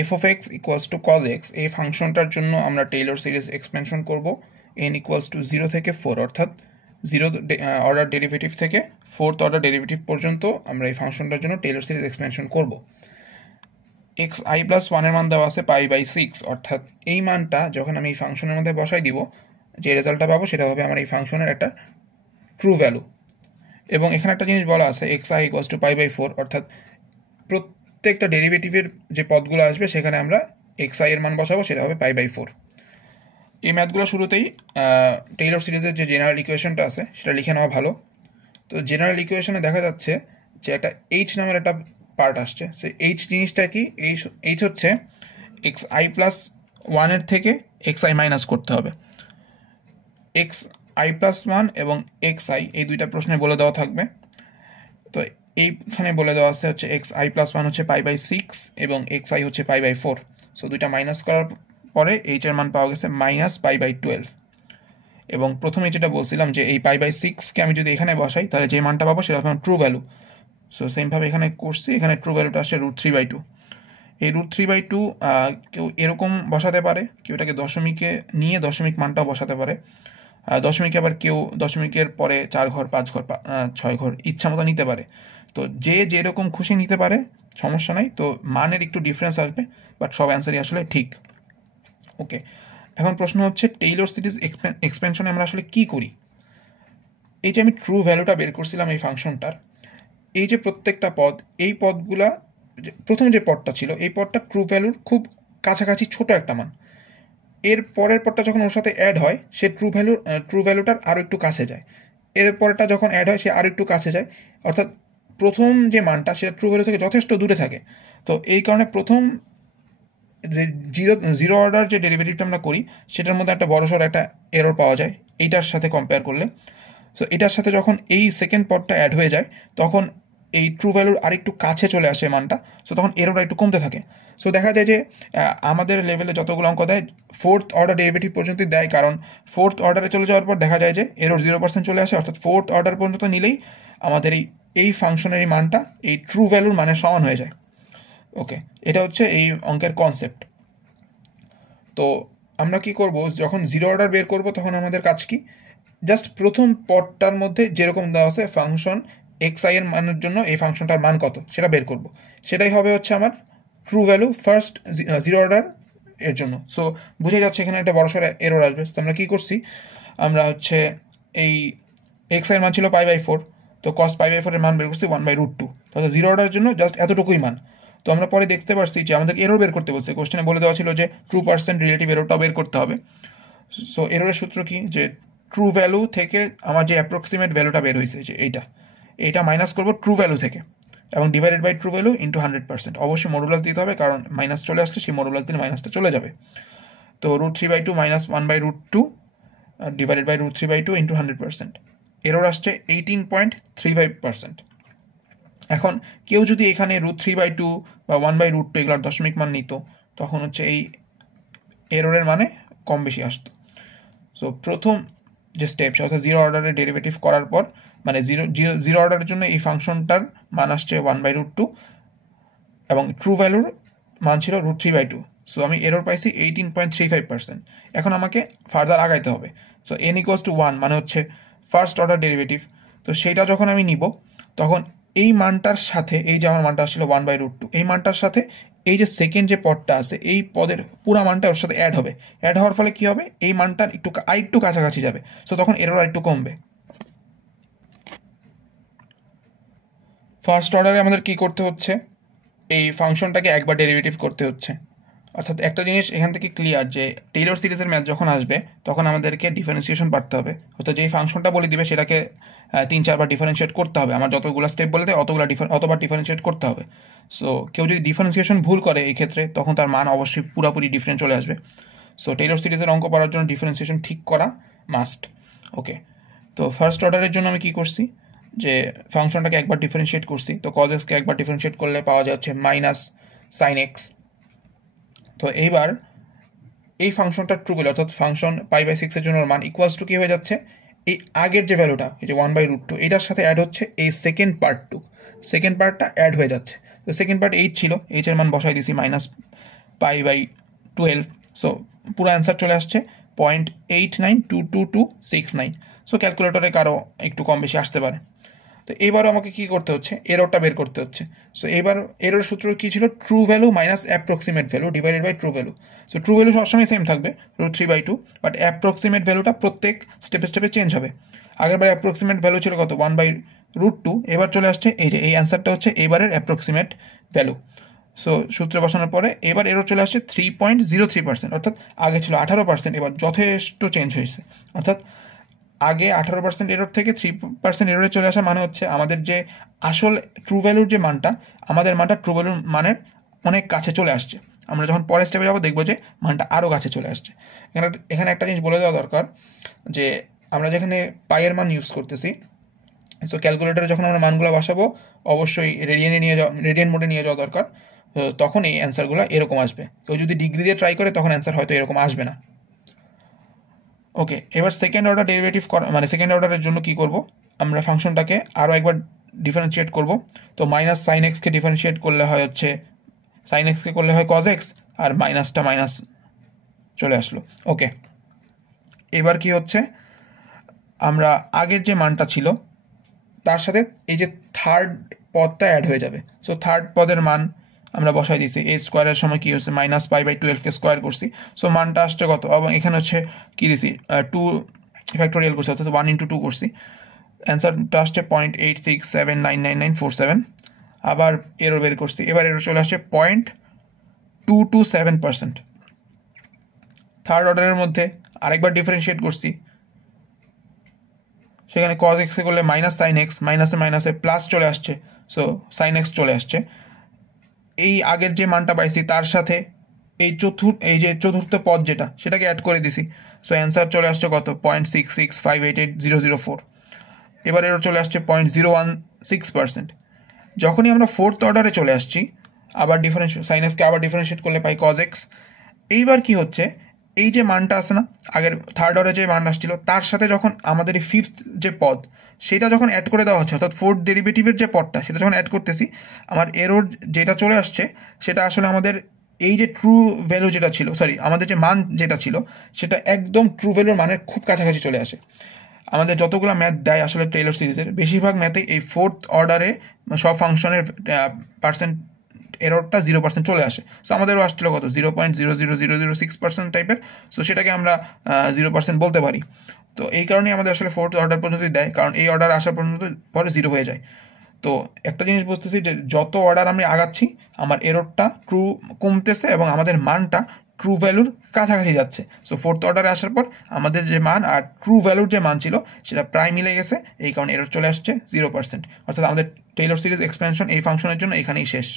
F of x equals to cos x এই ফাংশনটার জন্য আমরা টেইলর সিরিজ এক্সপেনশন করব এন ইকুয়ালস টু 0 থেকে 4, অর্থাৎ 0 অর্ডার ডেরিভেটিভ থেকে 4th অর্ডার ডেরিভেটিভ পর্যন্ত আমরা এই ফাংশনটার জন্য টেইলর সিরিজ এক্সপেনশন করব। এক্স আই প্লাস 1 এর মান দেওয়া আছে π/6, অর্থাৎ এই মানটা যখন আমি এই ফাংশনের মধ্যে বসাই দিব, যে রেজাল্টটা পাবো সেটা হবে আমার এই ফাংশনের একটা ট্রু ভ্যালু। এবং এখানে একটা জিনিস বলা আছে এক্স আই ইকুয়ালস টু π/4, অর্থাৎ প্রত্যেকটা ডেরিভেটিভের যে পদগুলো আসবে সেখানে আমরা এক্স আই এর মান বসাবো, সেটা হবে π/4। এই ম্যাথগুলো শুরুতেই টেইলর সিরিজের যে জেনারেল ইকুয়েশনটা আছে সেটা লিখে নেওয়া ভালো। তো জেনারেল ইকুয়েশনে দেখা যাচ্ছে যে একটা এইচ নামের একটা পার্ট আসছে। সে এইচ জিনিসটা কি? এইচ হচ্ছে এক্স আই প্লাস 1 এর থেকে এক্স আই মাইনাস করতে হবে। এক্স আই প্লাস 1 এবং এক্স আই এই দুইটা প্রশ্নে বলে দেওয়া থাকবে। তো এইখানে বলে দেওয়া আছে হচ্ছে এক্স আই প্লাস 1 হচ্ছে π/6 এবং এক্স আই হচ্ছে π/4। সো দুইটা মাইনাস করার পরে এইচ এর মান পাওয়া গেছে -π/12। এবং প্রথমে যেটা বলছিলাম যে এই π/6কে আমি যদি এখানে বসাই তাহলে যে মানটা পাবো সেটা হবে ট্রু ভ্যালু। সো সেমভাবে এখানে করছি, এখানে ট্রু ভ্যালুটা আসছে √3/2। এই √3/2 কেউ এরকম বসাতে পারে, কেউ এটাকে দশমিকে নিয়ে দশমিক মানটাও বসাতে পারে। দশমিকে আবার কেউ দশমিকের পরে 4 ঘর 5 ঘর 6 ঘর ইচ্ছা মতো নিতে পারে। তো যে যেরকম খুশি নিতে পারে, সমস্যা নাই। তো মানের একটু ডিফারেন্স আসবে, বাট সব অ্যান্সারই আসলে ঠিক। ওকে, এখন প্রশ্ন হচ্ছে টেইলর সিরিজ এক্সপেনশনে আমরা আসলে কি করি। এই যে আমি ট্রু ভ্যালুটা বের করছিলাম এই ফাংশনটার, এই যে প্রত্যেকটা পদ, এই পদগুলা প্রথম যে পদটা ছিল এই পদটা ট্রু ভ্যালুর খুব কাছাকাছি ছোট একটা মান। এর পরের পদটা যখন ওর সাথে অ্যাড হয় সে ট্রু ভ্যালুটার আরও একটু কাছে যায়। এর পরেরটা যখন অ্যাড হয় সে আরও একটু কাছে যায়, অর্থাৎ প্রথম যে মানটা সেটা ট্রু ভ্যালু থেকে যথেষ্ট দূরে থাকে। তো এই কারণে প্রথম যে জিরো অর্ডার যে ডেরিভেটিভটা আমরা করি সেটার মধ্যে একটা বড়সড় একটা এরর পাওয়া যায় এইটার সাথে কম্পেয়ার করলে। সো এটার সাথে যখন এই সেকেন্ড পদটা অ্যাড হয়ে যায় তখন এই ট্রু ভ্যালুর আরেকটু কাছে চলে আসে মানটা। সো তখন এররটা একটু কমতে থাকে। সো দেখা যায় যে আমাদের লেভেলে যতগুলো অঙ্ক দেয় 4th অর্ডার ডেরিভেটিভ পর্যন্ত দেয়, কারণ 4th অর্ডারে চলে যাওয়ার পর দেখা যায় যে এরর 0% চলে আসে, অর্থাৎ 4th অর্ডার পর্যন্ত নিলেই আমাদের এই ফাংশনের এই মানটা এই ট্রু ভ্যালুর মানের সমান হয়ে যায়। ওকে, এটা হচ্ছে এই অঙ্কের কনসেপ্ট। তো আমরা কি করব, যখন জিরো অর্ডার বের করব তখন আমাদের কাজ কি, জাস্ট প্রথম পদটার মধ্যে যেরকম দেওয়া আছে ফাংশন এক্স আই এর মানের জন্য এই ফাংশনটার মান কত সেটা বের করব, সেটাই হবে হচ্ছে আমার true value first zero order এর জন্য। সো বুঝে যাচ্ছে এখানে একটা বড়সড় এরর আসবে। তো আমরা কী করছি, আমরা হচ্ছে এই এক্স আই এর মান ছিল π/4, তো cos π/4 এর মান বের করছি 1/√2। তাহলে জিরো অর্ডারের জন্য জাস্ট এতটুকুই মান। তো আমরা পরে দেখতে পারছি যে আমাদের এরর বের করতে বলছে, কোশ্চেনে বলে দেওয়া ছিল যে 2% রিলেটিভ এররটাও বের করতে হবে। সো এররের সূত্র কি, যে ট্রু ভ্যালু থেকে আমার যে অ্যাপ্রক্সিমেট ভ্যালুটা বের হয়েছে যে এইটা মাইনাস করবো ট্রু ভ্যালু থেকে এবং divided by true value into 100%। অবশ্যই মডুলাস দিতে হবে, কারণ মাইনাস চলে আসলে সেই মডুলাস দিলে মাইনাসটা চলে যাবে। তো √3/2 minus 1/√2 divided by √3/2 into 100%। Error আসছে 18.35%। এখন কেউ যদি এখানে √3/2 বা 1/√2 এগুলোর দশমিক মান নিত তখন হচ্ছে এই এররের মানে কম বেশি আসতো। সো প্রথম যে স্টেপ অর্থাৎ জিরো অর্ডারের ডেরিভেটিভ করার পর, মানে জিরো অর্ডারের জন্য এই ফাংশনটার মান আসছে 1/√2 এবং ট্রু ভ্যালুর মান ছিল √3/2। সো আমি এরর পাইছি 18.35%। এখন আমাকে ফার্দার আগাইতে হবে। সো n = 1 মানে হচ্ছে ফার্স্ট অর্ডার ডেরিভেটিভ। তো সেইটা যখন আমি নিব তখন এই মানটার সাথে, এই যে আমার মানটা আসছিল 1/√2, এই মানটার সাথে এই যে সেকেন্ড যে পদটা আছে এই পদের পুরো মানটা ওর সাথে অ্যাড হবে। অ্যাড হওয়ার ফলে কী হবে, এই মানটার আরেকটু কাছাকাছি যাবে। সো তখন এরর আরেকটু কমবে। ফার্স্ট অর্ডারে আমাদের কী করতে হচ্ছে, এই ফাংশনটাকে একবার ডেরিভেটিভ করতে হচ্ছে। অর্থাৎ একটা জিনিস এখান থেকে ক্লিয়ার যে টেইলর সিরিজের ম্যাথ যখন আসবে তখন আমাদেরকে ডিফারেন্সিয়েশন পারতে হবে। অর্থাৎ যেই ফাংশনটা বলে দিবে সেটাকে 3-4 বার ডিফারেন্সিয়েট করতে হবে। আমার যতগুলো স্টেপ বলে দেয় অতবার ডিফারেন্সিয়েট করতে হবে। সো কেউ যদি ডিফারেন্সিয়েশন ভুল করে এই ক্ষেত্রে তখন তার মান অবশ্যই পুরোপুরি ডিফারেন্ট চলে আসবে। সো টেইলর সিরিজের অঙ্ক পড়ার জন্য ডিফারেন্সিয়েশন ঠিক করা মাস্ট। ওকে, তো ফার্স্ট অর্ডারের জন্য আমি কী করছি, যে ফাংশনটাকে একবার ডিফারেন্সিয়েট করছি। তো cos x কে একবার ডিফারেন্সিয়েট করলে পাওয়া যাচ্ছে -sin x। তো এইবার এই ফাংশনটার ট্রু ভ্যালু অর্থাৎ ফাংশন π/6 এর জন্য মান ইকুয়ালস টু কী হয়ে যাচ্ছে, এই আগের যে ভ্যালুটা এই যে 1/√2 এটার সাথে অ্যাড হচ্ছে এই সেকেন্ড পার্টটা অ্যাড হয়ে যাচ্ছে। তো সেকেন্ড পার্ট 8 ছিল, এইচ এর মান বসাই দিছি π/12। সো পুরো অ্যান্সার চলে আসছে 0.89222269। সো ক্যালকুলেটরে কারো একটু কম বেশি আসতে পারে। তো এবারও আমাকে কী করতে হচ্ছে, এররটা বের করতে হচ্ছে। সো এবার এরর সূত্র কী ছিল, true value minus approximate value divided by true value. So true value সবসময় সেম থাকবে √3/2, বাট অ্যাপ্রক্সিমেট ভ্যালুটা প্রত্যেক স্টেপে স্টেপে চেঞ্জ হবে। আগেরবার অ্যাপ্রক্সিমেট ভ্যালু ছিল কত, 1/√2। এবার চলে আসছে এই যে এই অ্যান্সারটা হচ্ছে এবারের অ্যাপ্রক্সিমেট ভ্যালু। সো সূত্রে বসানোর পরে এবার এরর চলে আসছে 3.03%, অর্থাৎ আগে ছিল 18%, এবার যথেষ্ট চেঞ্জ হয়েছে। অর্থাৎ আগে 18% এরর থেকে 3% এররে চলে আসা মানে হচ্ছে আমাদের যে আসল ট্রু ভ্যালুর যে মানটা, আমাদের মানটা ট্রু ভ্যালুর মানের অনেক কাছে চলে আসছে। আমরা যখন পরের স্টেপে যাবো দেখবো যে মানটা আরও কাছে চলে আসছে। এখানে একটা জিনিস বলে দেওয়া দরকার যে আমরা যেখানে পাইয়ের মান ইউজ করতেছি, সো ক্যালকুলেটরে যখন আমরা মানগুলো বসাবো অবশ্যই রেডিয়ান মোডে নিয়ে যাওয়া দরকার। তখন এই অ্যান্সারগুলো এরকম আসবে। কেউ যদি ডিগ্রি দিয়ে ট্রাই করে তখন অ্যান্সার হয়তো এরকম আসবে না। ওকে, এবার সেকেন্ড অর্ডার ডেরিভেটিভ মানে সেকেন্ড অর্ডারের জন্য কি করব, আমরা ফাংশনটাকে আরও একবার ডিফারেন্সিয়েট করব। তো মাইনাস সাইন এক্সকে ডিফারেন্সিয়েট করলে হয় হচ্ছে, সাইন এক্সকে করলে হয় কজ এক্স, আর মাইনাসটা মাইনাস চলে আসলো। ওকে, এবার কি হচ্ছে, আমরা আগের যে মানটা ছিল তার সাথে এই যে থার্ড পদটা অ্যাড হয়ে যাবে। সো থার্ড পদের মান আমরা বসাই দিছি, এ স্কোয়ারের সময় কী হচ্ছে -π/12কে স্কোয়ার করছি। সো মানটা আসছে কত, এবং এখানে হচ্ছে কী দিছি 2 ফ্যাক্টোরিয়াল করছি, অর্থাৎ 1 × 2 করছি। অ্যান্সারটা আসছে 0.86799947। আবার এরর বের করছি, এবার এরর চলে আসছে 0.227%। থার্ড অর্ডারের মধ্যে আরেকবার ডিফারেন্সিয়েট করছি, সেখানে কজ এক্সে করলে মাইনাস সাইন এক্স, মাইনাসে মাইনাসে প্লাস চলে আসছে, সো সাইন এক্স চলে আসছে। এই আগের যে মানটা পাইছি তার সাথে এই যে চতুর্থ পদ যেটা, সেটাকে অ্যাড করে দিছি। সো অ্যান্সার চলে আসছে কত, 0.66588004। এবার এর চলে আসছে 0.016%। যখনই আমরা ফোর্থ অর্ডারে চলে আসছি, আবার সাইন এক্সকে আবার ডিফারেন্সিয়েট করলে পাই কজ এক্স। এইবার কি হচ্ছে, এই যে মানটা আছে না, আগের থার্ড অর্ডারে যে মান আসছিল তার সাথে যখন আমাদের এই ফিফথ যে পদ সেটা যখন অ্যাড করে দেওয়া হচ্ছে, অর্থাৎ ফোর্থ ডেরিভেটিভের যে পদটা সেটা যখন অ্যাড করতেছি, আমার এরর যেটা চলে আসছে সেটা আসলে আমাদের এই যে ট্রু ভ্যালু যেটা ছিল, আমাদের যে মান যেটা ছিল সেটা একদম ট্রু ভ্যালুর মানের খুব কাছাকাছি চলে আসে। আমাদের যতগুলো ম্যাথ দেয় আসলে টেইলর সিরিজের বেশিরভাগ ম্যাথে এই ফোর্থ অর্ডারে সব ফাংশনের পার্সেন্ট এররটা 0% চলে আসে। সো আমাদেরও আসছিল কত, 0.00006% টাইপের। সো সেটাকে আমরা 0% বলতে পারি। তো এই কারণেই আমাদের আসলে ফোর্থ অর্ডার পর্যন্তই দেয়, কারণ এই অর্ডার আসার পর্যন্ত পরে 0 হয়ে যায়। তো একটা জিনিস বুঝতেছি যে যত অর্ডার আমি আগাচ্ছি আমার এররটা ট্রু কমতেছে এবং আমাদের মানটা ট্রু ভ্যালুর কাছাকাছি যাচ্ছে। সো ফোর্থ অর্ডারে আসার পর আমাদের যে মান আর ট্রু ভ্যালুর যে মান ছিল সেটা প্রায় মিলে গেছে, এই কারণে এরর চলে আসছে 0%। অর্থাৎ আমাদের টেইলর সিরিজ এক্সপেনশন এই ফাংশনের জন্য এখানেই শেষ।